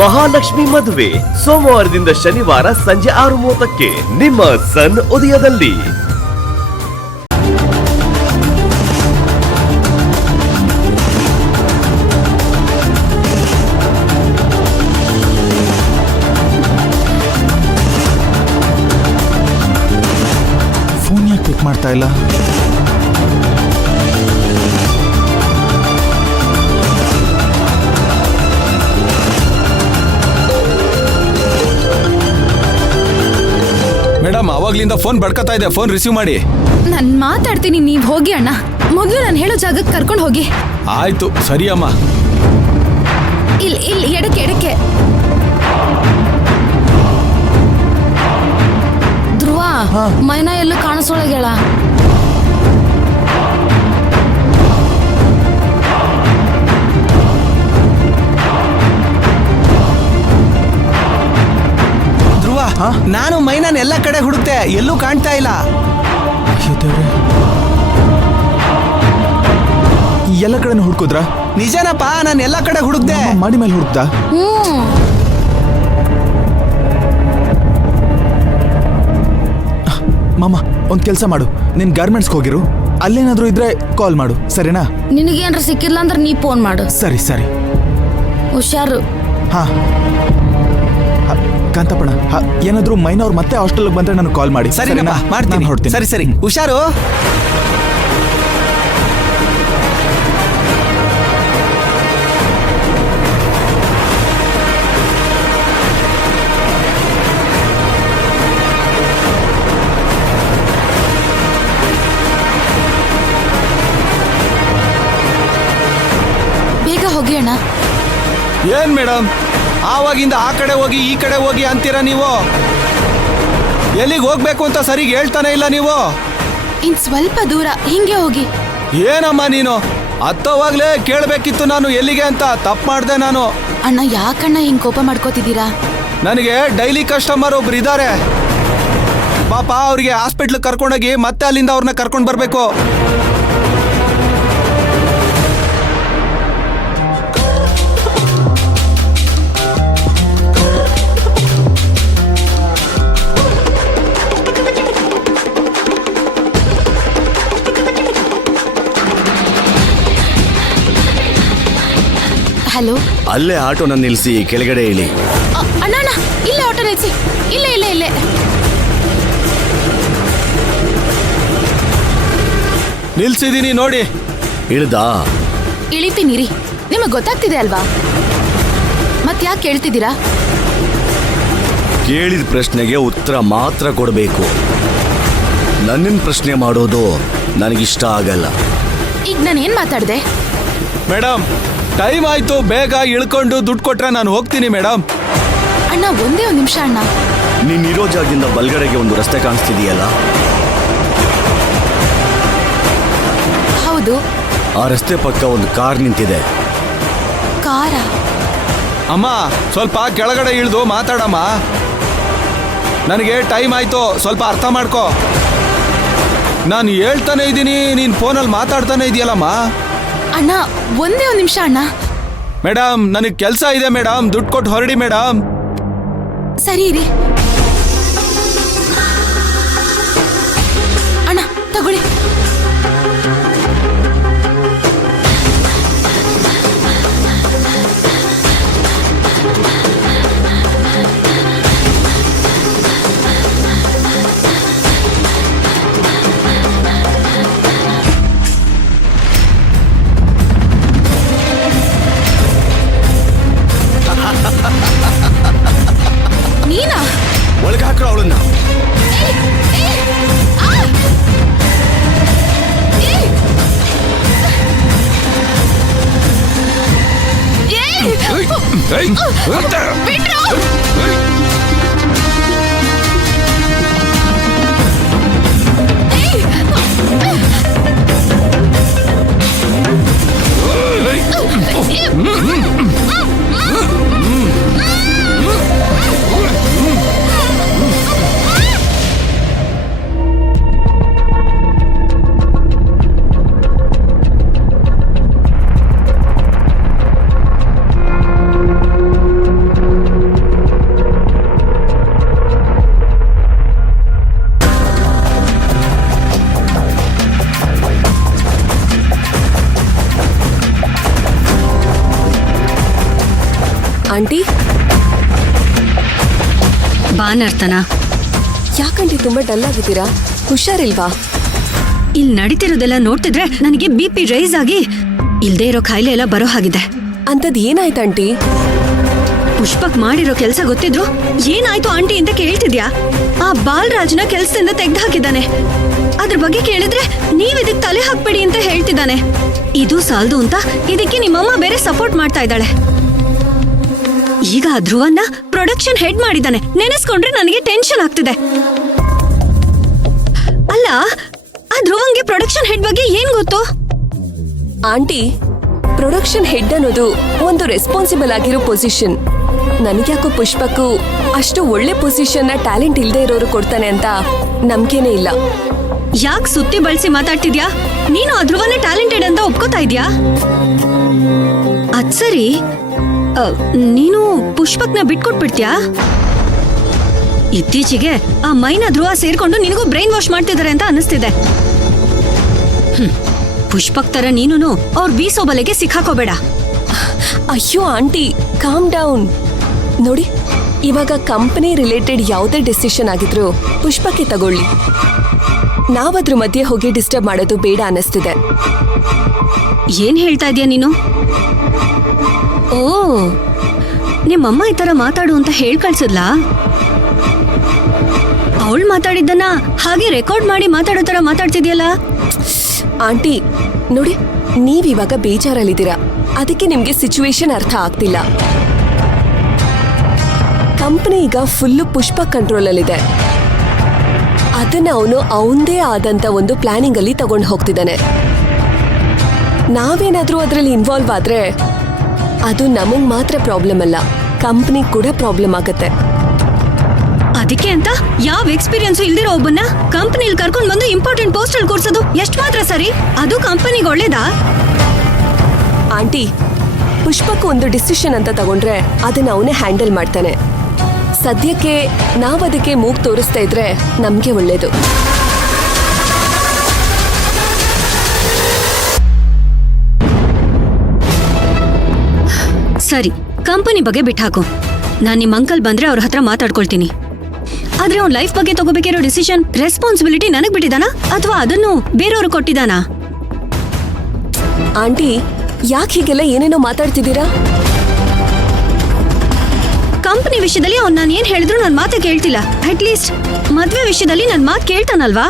ಮಹಾಲಕ್ಷ್ಮಿ ಮದುವೆ ಸೋಮವಾರದಿಂದ ಶನಿವಾರ ಸಂಜೆ 6:30ಕ್ಕೆ ನಿಮ್ಮ ಸನ್ ಉದಯದಲ್ಲಿ. ಫೋನ್ ಯಾಕೆ ಪಿಕ್ ಮಾಡ್ತಾ ಇಲ್ಲ? ಮೇಡಮ್, ಅವಾಗ್ಲಿಂದ ಫೋನ್ ಬಡ್ಕತಾ ಇದೆ, ಫೋನ್ ರಿಸೀವ್ ಮಾಡಿ. ನಾನು ಮಾತಾಡ್ತೀನಿ, ನೀವ್ ಹೋಗಿ ಅಣ್ಣ. ಮೊದಲು ನಾನು ಹೇಳೋ ಜಾಗಕ್ಕೆ ಕರ್ಕೊಂಡು ಹೋಗಿ. ಆಯ್ತು, ಸರಿ ಅಮ್ಮ. ಇಲ್ಲಿ ಎಡಕ್ಕೆ. ಧ್ರುವ, ಮೈನಾ ಎಲ್ಲೂ ಕಾಣಿಸೋಳಗೇಳ. ನಾನು ಮೈನಾನ್ ಎಲ್ಲ ಕಡೆ ಹುಡುಕ್ತೆ, ಎಲ್ಲೂ ಕಾಣ್ತಾ ಇಲ್ಲ. ಎಲ್ಲ ಕಡೆ ಹುಡುಕುದ್ರ? ನಿಜನಪ್ಪ, ನಾನು ಎಲ್ಲ ಕಡೆ ಹುಡುಕ್ದೆ. ಮಾಡಿ ಮೇಲೆ ಹುಡುಕ್ದ? ಮಾಮ, ಒಂದ್ ಕೆಲ್ಸ ಮಾಡು, ನಿನ್ ಗಾರ್ಮೆಂಟ್ಸ್ಗೆ ಹೋಗಿರು, ಅಲ್ಲೇನಾದ್ರೂ ಇದ್ರೆ ಕಾಲ್ ಮಾಡು, ಸರಿನಾ? ನಿನಗೇನ್ರ ಸಿಕ್ಕಿಲ್ಲ ಅಂದ್ರೆ ನೀ ಫೋನ್ ಮಾಡು. ಸರಿ. ಹುಷಾರು. ಹಾ ಕಾಂತಪ್ಪಣ, ಏನಾದ್ರೂ ಮೈನವ್ರು ಮತ್ತೆ ಹಾಸ್ಟೆಲ್ಗೆ ಬಂದ್ರೆ ನನಗೆ ಕಾಲ್ ಮಾಡಿ. ಸರಿನಪ್ಪ, ಮಾಡ್ತೀನಿ, ಹೊಡ್ತೀನಿ. ಸರಿ, ಹುಷಾರು. ಬೇಗ ಹೋಗಿ ಅಣ್ಣ. ಏನ್ ಮೇಡಮ್, ಆವಾಗಿಂದ ಆ ಕಡೆ ಹೋಗಿ ಈ ಕಡೆ ಹೋಗಿ ಅಂತೀರಾ ನೀವು? ಎಲ್ಲಿಗೆ ಹೋಗ್ಬೇಕು ಅಂತ ಸರಿಗೆ ಹೇಳ್ತಾನೆ ಇಲ್ಲ ನೀವು. ಇನ್ ಸ್ವಲ್ಪ ದೂರ ಹಿಂಗೆ ಹೋಗಿ. ಏನಮ್ಮ ನೀನು, ಹತ್ತವಾಗ್ಲೇ ಕೇಳಬೇಕಿತ್ತು ನಾನು ಎಲ್ಲಿಗೆ ಅಂತ. ತಪ್ಪು ಮಾಡ್ದೆ ನಾನು. ಅಣ್ಣ, ಯಾಕಣ್ಣ ಹಿಂಗ್ ಕೋಪ ಮಾಡ್ಕೋತಿದ್ದೀರಾ? ನನಗೆ ಡೈಲಿ ಕಸ್ಟಮರ್ ಒಬ್ರು ಇದ್ದಾರೆ ಪಾಪ, ಅವ್ರಿಗೆ ಹಾಸ್ಪಿಟ್ಲ್ ಕರ್ಕೊಂಡೋಗಿ ಮತ್ತೆ ಅಲ್ಲಿಂದ ಅವ್ರನ್ನ ಕರ್ಕೊಂಡು ಬರ್ಬೇಕು. ಹಲೋ, ಅಲ್ಲೇ ಆಟೋನ ನಿಲ್ಲಿಸಿ ಕೆಳಗಡೆ ಇಳಿ. ಅಣ್ಣ, ಇಲ್ಲೇ ಆಟೋ ನಿಲ್ಸಿ. ಇಲ್ಲೇ ನಿಲ್ಸಿದೀನಿ ನೋಡಿ. ಇಳ್ದಾ? ಇಳಿತೀನಿ ರೀ, ನಿಮಗ್ ಗೊತ್ತಾಗ್ತಿದೆ ಅಲ್ವಾ? ಮತ್ ಯಾಕೆ ಕೇಳ್ತಿದ್ದೀರಾ? ಕೇಳಿದ ಪ್ರಶ್ನೆಗೆ ಉತ್ತರ ಮಾತ್ರ ಕೊಡಬೇಕು. ನನ್ನನ್ ಪ್ರಶ್ನೆ ಮಾಡೋದು ನನಗಿಷ್ಟ ಆಗಲ್ಲ. ಈಗ ನಾನು ಏನ್ ಮಾತಾಡ್ದೆ? ಮೇಡಮ್, ಟೈಮ್ ಆಯ್ತು, ಬೇಗ ಇಳ್ಕೊಂಡು ದುಡ್ಡು ಕೊಟ್ರೆ ನಾನು ಹೋಗ್ತೀನಿ ಮೇಡಮ್. ಅಣ್ಣ, ಒಂದೇ ಒಂದು ನಿಮಿಷ ಅಣ್ಣ. ನೀನ್ ಇರೋ ಜಾಗದಿಂದ ಬಲ್ಗಡೆಗೆ ಒಂದು ರಸ್ತೆ ಕಾಣಿಸ್ತಿದೆಯಲ್ಲ? ಹೌದು. ಆ ರಸ್ತೆ ಪಕ್ಕ ಒಂದು ಕಾರ್ ನಿಂತಿದೆ. ಕಾರ? ಅಮ್ಮ, ಸ್ವಲ್ಪ ಕೆಳಗಡೆ ಇಳಿದು ಮಾತಾಡಮ್ಮ. ನನಗೆ ಟೈಮ್ ಆಯ್ತು, ಸ್ವಲ್ಪ ಅರ್ಥ ಮಾಡ್ಕೋ. ನಾನು ಹೇಳ್ತಾನೆ ಇದ್ದೀನಿ, ನೀನು ಫೋನಲ್ಲಿ ಮಾತಾಡ್ತಾನೆ ಇದೆಯಲ್ಲಮ್ಮ. ಅಣ್ಣ, ಒಂದೇ ಒಂದು ನಿಮಿಷ ಅಣ್ಣ. ಮೇಡಮ್, ನನಗೆ ಕೆಲಸ ಇದೆ ಮೇಡಮ್, ದುಡ್ಡು ಕೊಟ್ಟು ಹೊರಡಿ ಮೇಡಮ್. ಸರಿ ರೀ ಅಣ್ಣ, ತಗೊಳ್ಳಿ. ನೀನಾ? ಒಳಗೆ ಹಾಕ್ರ ಅವಳನ್ನ. ಆಂಟಿ ಬಾನರ್ತನ ಯಾಕಂಟಿ ತುಂಬಾ ಡಲ್ ಆಗಿದ್ದೀರಾ? ಹುಷಾರಿಲ್ವಾ? ಇಲ್ಲಿ ನಡೀತಿರೋದೆಲ್ಲ ನೋಡ್ತಿದ್ರೆ ನನಗೆ BP ರೈಸ್ ಆಗಿ ಇಲ್ದೇ ಇರೋ ಕಾಯಿಲೆ ಎಲ್ಲ ಬರೋ ಹಾಗಿದೆ. ಅಂತದ್ ಏನಾಯ್ತು ಆಂಟಿ? ಪುಷ್ಪಕ್ ಮಾಡಿರೋ ಕೆಲಸ ಗೊತ್ತಿದ್ರು ಏನಾಯ್ತು ಆಂಟಿ ಅಂತ ಕೇಳ್ತಿದ್ಯಾ? ಆ ಬಾಲರಾಜ್ನ ಕೆಲ್ಸದಿಂದ ತೆಗ್ದು ಹಾಕಿದ್ದಾನೆ. ಅದ್ರ ಬಗ್ಗೆ ಕೇಳಿದ್ರೆ ನೀವ್ ಇದಕ್ ತಲೆ ಹಾಕ್ಬೇಡಿ ಅಂತ ಹೇಳ್ತಿದ್ದಾನೆ. ಇದು ಸಾಲ್ದು ಅಂತ ಇದಕ್ಕೆ ನಿಮ್ಮಮ್ಮ ಬೇರೆ ಸಪೋರ್ಟ್ ಮಾಡ್ತಾ ಇದ್ದಾಳೆ. ಈಗ ಆ ಧ್ರುವನ್ನ ಪ್ರೊಡಕ್ಷನ್ ಹೆಡ್ ಮಾಡಿದ್ದಾನೆ. ನೆನೆಸ್ಕೊಂಡ್ರೆ ನನಗೆ ಟೆನ್ಷನ್ ಆಗ್ತಿದೆ. ಅಲ್ಲ, ಆ ಧ್ರುವಂಗೆ ಪ್ರೊಡಕ್ಷನ್ ಹೆಡ್ ಬಗ್ಗೆ ಏನ್ ಗೊತ್ತು? ಆಂಟಿ, ಪ್ರೊಡಕ್ಷನ್ ಹೆಡ್ ಅನ್ನೋದು ಒಂದು ರೆಸ್ಪಾನ್ಸಿಬಲ್ ಆಗಿರೋ ಪೊಸಿಷನ್. ನನಗ್ಯಾಕೋ ಪುಷ್ಪಕ್ಕೂ ಅಷ್ಟು ಒಳ್ಳೆ ಪೊಸಿಷನ್ ನ ಟ್ಯಾಲೆಂಟ್ ಇಲ್ದೇ ಇರೋರು ಕೊಡ್ತಾನೆ ಅಂತ ನಂಬಿಕೆನೇ ಇಲ್ಲ. ಯಾಕೆ ಸುತ್ತಿ ಬಳಸಿ ಮಾತಾಡ್ತಿದ್ಯಾ? ನೀನು ಆ ಧ್ರುವನೇ ಟ್ಯಾಲೆಂಟೆಡ್ ಅಂತ ಒಪ್ಕೋತಾ ಇದ್ಯಾ? ಅದ್ ಸರಿ, ನೀನು ಪುಷ್ಪಕ್ನ ಬಿಟ್ಕೊಟ್ಬಿಡ್ತ್ಯಾ? ಇತ್ತೀಚೆಗೆ ಆ ಮೈನಾ ಧ್ರುವ ಸೇರ್ಕೊಂಡು ನಿನಗೂ ಬ್ರೈನ್ ವಾಶ್ ಮಾಡ್ತಿದ್ದಾರೆ ಅಂತ ಅನಿಸ್ತಿದೆ. ಪುಷ್ಪಕ್ ತರ ನೀನು ಅವ್ರ ಬೀಸೋ ಬಲೆಗೆ ಸಿಕ್ಕಾಕೋಬೇಡ. ಅಯ್ಯೋ ಆಂಟಿ, ಕಾಮ್ ಡೌನ್. ನೋಡಿ, ಇವಾಗ ಕಂಪನಿ ರಿಲೇಟೆಡ್ ಯಾವುದೇ ಡಿಸಿಷನ್ ಆಗಿದ್ರು ಪುಷ್ಪಕ್ಕೆ ತಗೊಳ್ಳಿ. ನಾವದ್ರ ಮಧ್ಯೆ ಹೋಗಿ ಡಿಸ್ಟರ್ಬ್ ಮಾಡೋದು ಬೇಡ ಅನ್ನಿಸ್ತಿದೆ. ಏನ್ ಹೇಳ್ತಾ ಇದೀಯ ನೀನು? ಓ, ನಿಮ್ಮಮ್ಮ ಈ ತರ ಮಾತಾಡು ಅಂತ ಹೇಳ್ ಕಳ್ಸಿದ್ಲಾ? ಅವಳು ಮಾತಾಡಿದ್ದನ್ನ ಹಾಗೆ ರೆಕಾರ್ಡ್ ಮಾಡಿ ಮಾತಾಡೋ ತರ ಮಾತಾಡ್ತಿದ್ಯಲ್ಲ? ಆಂಟಿ ನೋಡಿ, ನೀವಿವಾಗ ಬೇಜಾರಲ್ಲಿದ್ದೀರಾ, ಅದಕ್ಕೆ ನಿಮ್ಗೆ ಸಿಚುವೇಶನ್ ಅರ್ಥ ಆಗ್ತಿಲ್ಲ. ಕಂಪನಿ ಈಗ ಫುಲ್ಲು ಪುಷ್ಪ ಕಂಟ್ರೋಲ್ ಅಲ್ಲಿದೆ. ಅದನ್ನ ಅವನು ಅವಂದೇ ಆದಂತ ಒಂದು ಪ್ಲಾನಿಂಗ್ ಅಲ್ಲಿ ತಗೊಂಡು ಹೋಗ್ತಿದ್ದಾನೆ. ನಾವೇನಾದ್ರೂ ಅದರಲ್ಲಿ ಇನ್ವಾಲ್ವ್ ಆದ್ರೆ ಅದು ನಮಗ್ ಮಾತ್ರ ಪ್ರಾಬ್ಲಮ್ ಅಲ್ಲ, ಕಂಪನಿ ಕೂಡ ಪ್ರಾಬ್ಲಮ್ ಆಗತ್ತೆ. ಅದಕ್ಕೆ ಅಂತ ಯಾವ ಎಕ್ಸ್ಪೀರಿಯನ್ಸ್ ಇಲ್ದಿರೋ ಒಬ್ಬನ್ನ ಕಂಪನಿಲಿ ಕರ್ಕೊಂಡ್ ಬಂದು ಇಂಪಾರ್ಟೆಂಟ್ ಪೋಸ್ಟ್ ಅಲ್ಲಿ ಕೂರ್ಸೋದು ಎಷ್ಟು ಮಾತ್ರ ಸರಿ? ಅದು ಕಂಪನಿಗೆ ಒಳ್ಳೇದಾ? ಆಂಟಿ, ಪುಷ್ಪಕ್ ಒಂದು ಡಿಸಿಷನ್ ಅಂತ ತಗೊಂಡ್ರೆ ಅದನ್ನ ಅವನೇ ಹ್ಯಾಂಡಲ್ ಮಾಡ್ತಾನೆ. ಸದ್ಯಕ್ಕೆ ನಾವದಕ್ಕೆ ಮೂಗ್ ತೋರಿಸ್ತಾ ಇದ್ರೆ ನಮ್ಗೆ ಒಳ್ಳೇದು. ಸರಿ, ಕಂಪನಿ ಬಗ್ಗೆ ಬಿಟ್ಟಾಕು. ನಾನ್ ನಿಮ್ ಅಂಕಲ್ ಬಂದ್ರೆ ಅವ್ರ ಹತ್ರ ಮಾತಾಡ್ಕೊಳ್ತೀನಿ. ಆದ್ರೆ ಅವ್ನ ಲೈಫ್ ಬಗ್ಗೆ ತಗೋಬೇಕಿರೋ ಡಿಸಿಷನ್ ರೆಸ್ಪಾನ್ಸಿಬಿಲಿಟಿ ನನಗ್ ಬಿಟ್ಟಿದಾನ ಅಥವಾ ಅದನ್ನು ಬೇರೆಯವ್ರು ಕೊಟ್ಟಿದಾನ? ಆಂಟಿ, ಯಾಕೆ ಹೀಗೆಲ್ಲ ಏನೇನೋ ಮಾತಾಡ್ತಿದ್ದೀರಾ? ಕಂಪನಿ ವಿಷಯದಲ್ಲಿ ಅವ್ನು ನಾನು ಏನ್ ಹೇಳಿದ್ರು ನನ್ ಮಾತೆ ಕೇಳ್ತಿಲ್ಲ. ಅಟ್ಲೀಸ್ಟ್ ಮದ್ವೆ ವಿಷಯದಲ್ಲಿ ನನ್ ಮಾತು ಕೇಳ್ತಾನಲ್ವಾ?